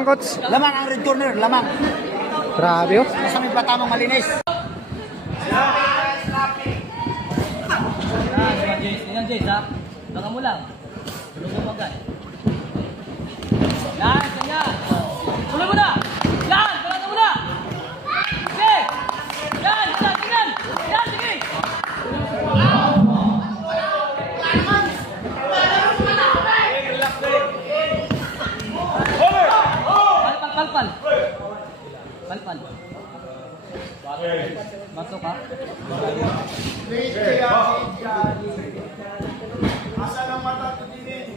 lamang, coach? Lamang ang red corner, lamang. Grabe, oh. Basta may patamang malinis. Yan, Jace, ha? Baka mo lang. Tulog mo agad. Yan, ganyan. Tuloy mo na! Yan! Baka mo na! Sige! Yan! Ganyan! Yan! Sige! Palpal. Palpal. Bato ka?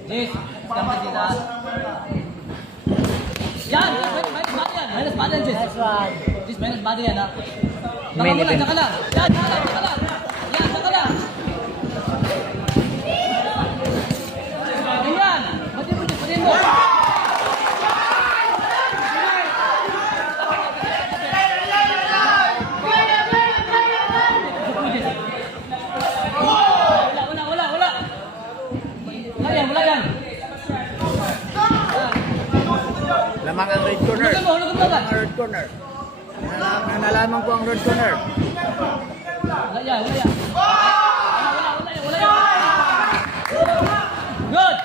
Jis, sekarang kita. Yan, minus body yan, Jis. Jis, minus body yan, ha? Baka mo lang, saka lang. Yan, saka lang. Yan, saka lang. Ganyan. Batiin mo, Jis, batiin mo. Lamang ang red corner. Lamang ang red corner. Nalaman ko ang red corner. Wala yan. Wala yan. Good.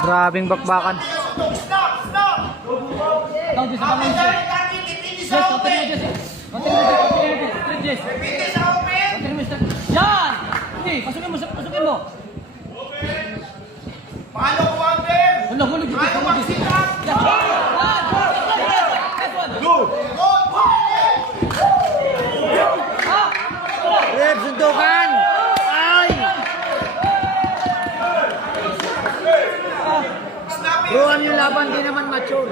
Grabing bakbakan. Ikaw, Jess, abang mo, Jess. Jess, kontin mo, Jess. Kontin mo, Jess. Yan! Hindi, pasukin mo. Paano ko ang game? Hulog, Jess. Paano magsikat? Yan! Next one. Good! Red, sundukan! Ay! Ruan yung laban, di naman mature.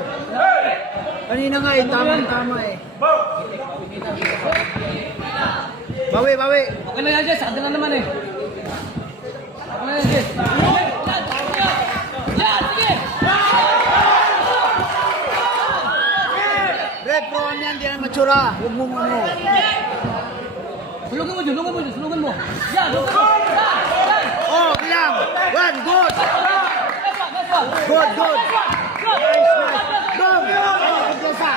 Kanina nga eh, tamang-tama eh. Bawi. Okay na yan, Jess. Ada na naman eh. Okay na yan, Jess. Yan, sige! Red, ruan yan, di naman mature ah. Huwag mong ano. Hulugan mo, Jess. Hulugan mo. Yan, hulugan mo. Yan! Oh, bilang! One, good! Next one. Good! Nice! Go! Ay, Jessa!